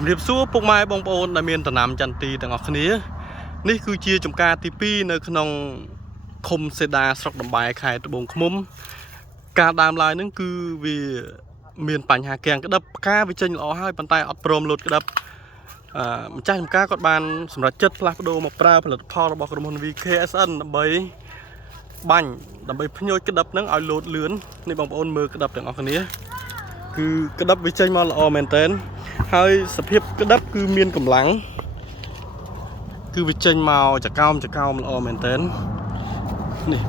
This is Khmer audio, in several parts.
ជំរាបសួរពុកម៉ែបងប្អូនដែលមានតំណាំចន្ទទីទាំងអស់គ្នានេះគឺជាចំការទី2នៅក្នុងឃុំសេដាស្រុកដំបែខេត្តត្បូងឃ្មុំការដើមឡើយហ្នឹងគឺវាមានបញ្ហាគាំងក្តឹបផ្កាវាចេញល្អហើយប៉ុន្តែអត់ព្រមលោតក្តឹបម្ចាស់ចំការគាត់បានសម្រេចចិត្តផ្លាស់ប្ដូរមកប្រើផលិតផលរបស់ក្រុមហ៊ុន VKSN ដើម្បីបាញ់ដើម្បីភ្ញូចក្តឹបហ្នឹងឲ្យលោតលឿននេះបងប្អូនមើលក្តឹបទាំងអស់គ្នាគឺក្តឹបវាចេញមកល្អមែនតើហើយសភាពក្តឹបគឺមានកម្លាំងគឺវាចេញមកចកោមល្អមែនតើនេះ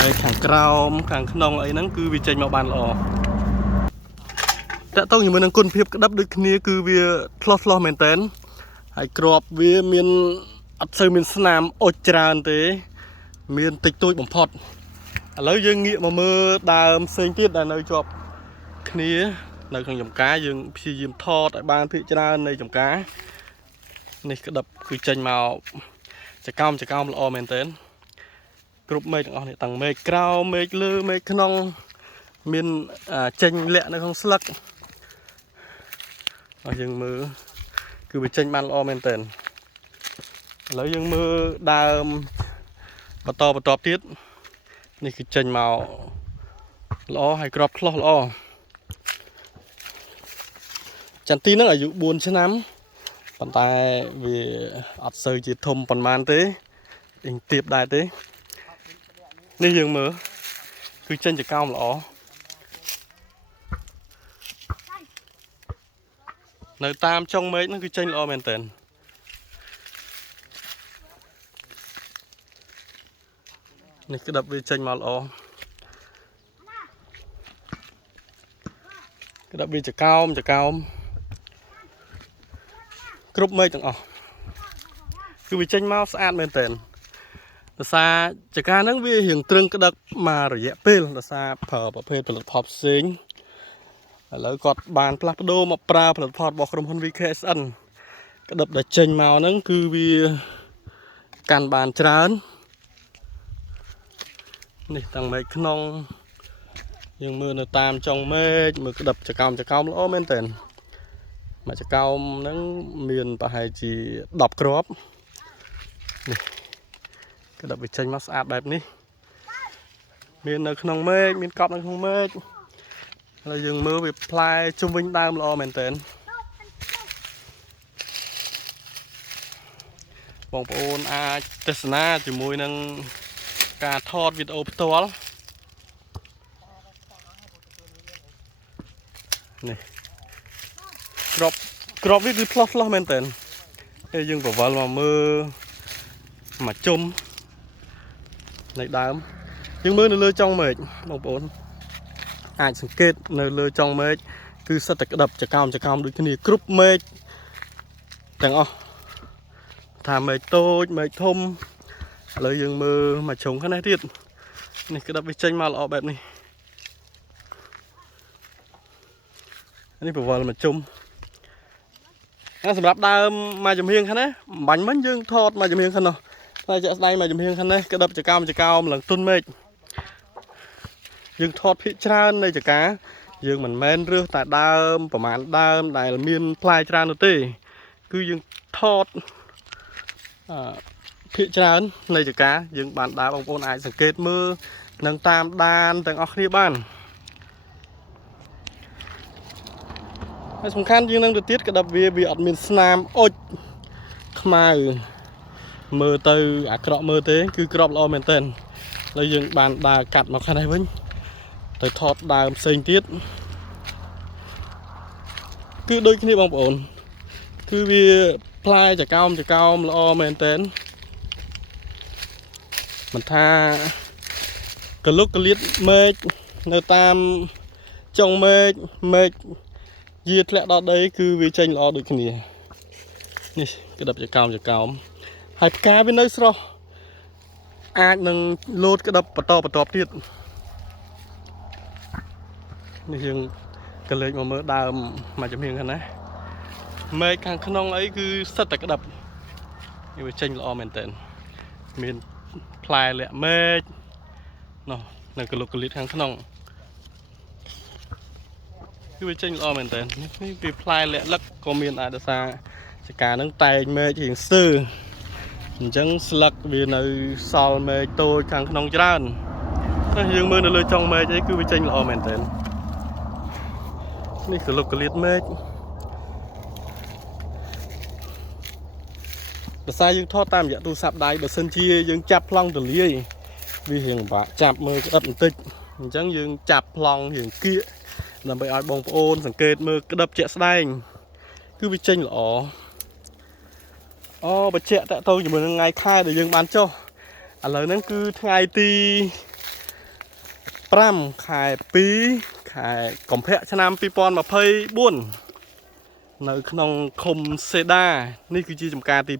នៅខាងក្រោមខាងក្នុងអីហ្នឹងគឺវាចេញមកបានល្អតើតើជាមួយនឹងគុណភាពក្តឹបដូចគ្នាគឺវាឆ្លោះមែនតើហើយក្របវាមានអត់សូវមានស្នាមអុចច្រើនទេមានតិចតួចបំផុតឥឡូវយើងងាកមកមើលដើមផ្សេងទៀតដែលនៅជាប់គ្នានៅក្នុងចំការយើងព្យាយាមថតឲ្យបានភាគច្រើននៃចំការនេះក្តឹបគឺចេញមកចកោមល្អមែនតើគ្រប់មេឃទាំងអស់នេះទាំងមេឃក្រៅមេឃលើមេឃក្នុងមានចេញលាក់នៅក្នុងស្លឹកឲ្យយើងមើលគឺវាចេញបានល្អមែនតើឥឡូវយើងមើលដើមបន្តទៀតនេះគឺចេញមកល្អហើយក្របឆ្លោះល្អចន្ទទីហ្នឹងអាយុ4ឆ្នាំប៉ុន្តែវាអត់សូវជាធំប៉ុន្មានទេអ៊ីងទៀបដែរទេនេះយើងមើលគឺចេញចកោមល្អនៅតាមចុងមេឃហ្នឹងគឺចេញល្អមែនតើនេះក្តឹបវាចេញមកល្អក្តឹបវាចកោមគ្រប់មេឃទាំងអស់គឺវាចេញមកស្អាតមែនតើដោយសារចការហ្នឹងវារៀងត្រឹងក្តឹបមករយៈពេលដោយសារប្រើប្រភេទផលិតផលផ្សេងឥឡូវគាត់បានផ្លាស់ប្ដូរមកប្រើផលិតផលរបស់ក្រុមហ៊ុន VKSN ក្តឹបដែលចេញមកហ្នឹងគឺវាកាន់បានច្រើននេះទាំងមេឃក្នុងយើងមើលនៅតាមចុងមេឃមើលក្តឹបចកោមល្អមែនតើមកចកោមហ្នឹងមានប្រហែលជា10គ្រាប់នេះក្តឹបវាចេញមកស្អាតបែបនេះមាននៅក្នុងមេឃមានកប់នៅក្នុងមេឃហើយយើងមើលវាផ្លែជុំវិញដើមល្អមែនតើបងប្អូនអាចទស្សនាជាមួយនឹងការថតវីដេអូផ្ទាល់នេះក្របវាគឺឆ្លោះមែនតើហើយយើងប្រវល់មកមើលមកជុំនៃដើមយើងមើលនៅលើចុងមេឃបងប្អូនអាចសង្កេតនៅលើចុងមេឃគឺសិតតែក្តឹបចកោមដូចគ្នាគ្រប់មេឃទាំងអស់ថាមេឃតូចមេឃធំឥឡូវយើងមើលមកជ្រុងខាងនេះទៀតនេះក្តឹបវាចេញមកល្អបែបនេះនេះប្រវល់មកជុំសម្រាប់ដើមមកចំហៀងខាងនេះបាញ់មិញយើងថតមកចំហៀងខាងនោះតែចាក់ស្ដែងមកចំហៀងខាងនេះក្តឹបចកោមឡើងទុនមេឃយើងថតភាគច្រើននៃចកាយើងមិនមែនរើសតែដើមប្រហែលដើមដែលមានផ្លែច្រើននោះទេគឺយើងថតភាគច្រើននៃចកាយើងបានដើរបងប្អូនអាចសង្កេតមើលនឹងតាមដានទាំងអស់គ្នាបានហើយសំខាន់ជាងនឹងទៅទៀតក្តឹបវាអត់មានស្នាមអុចខ្មៅមើលទៅអាក្រក់មើលទេគឺក្របល្អមែនតើហើយយើងបានដើរកាត់មកខាងនេះវិញទៅថតដើមផ្សេងទៀតគឺដូចគ្នាបងប្អូនគឺវាផ្លែចកោមល្អមែនតើមិនថាកលុកកលៀតមេឃនៅតាមចុងមេឃយាធ្លាក់ដល់ដីគឺវាចេញល្អដូចគ្នានេះក្តឹបចកោមហើយផ្កាវានៅស្រស់អាចនឹងលោតក្តឹបបន្តទៀតនេះយើងក៏លេចមកមើលដើមមកចំហៀងខាងណាមេឃខាងក្នុងអីគឺសិតតែក្តឹបវាចេញល្អមែនតើមានផ្លែលាក់មេឃនោះនៅកលុកកលៀតខាងក្នុង គឺ គឺវាចេញល្អមែនតើនេះវាផ្លែលាក់លឹកក៏មានអាចដោយសារចកានឹងតែងមេឃរៀងស្ទើរអញ្ចឹងស្លឹកវានៅសល់មេឃតូចខាងក្នុងច្រើនតែយើងមើលនៅលើចុងមេឃអីគឺវាចេញល្អមែនតើនេះក៏លុកកលៀតមេឃដោយសារយើងថតតាមរយៈទូរស័ព្ទដៃបើសិនជាយើងចាប់ប្លង់ទលាយវារៀងពិបាកចាប់មើលក្អិតបន្តិចអញ្ចឹងយើងចាប់ប្លង់រៀងគៀកដើម្បីឲ្យបងប្អូនសង្កេតមើលក្តឹបជាក់ស្ដែងគឺវាចេញល្អអូបច្ចៈតកតងជាមួយនឹងថ្ងៃខែដែលយើងបានចុះឥឡូវហ្នឹងគឺថ្ងៃទី5 ខែ 2 ខែកុម្ភៈឆ្នាំ 2024 នៅក្នុងឃុំសេដានេះគឺជាចំការទី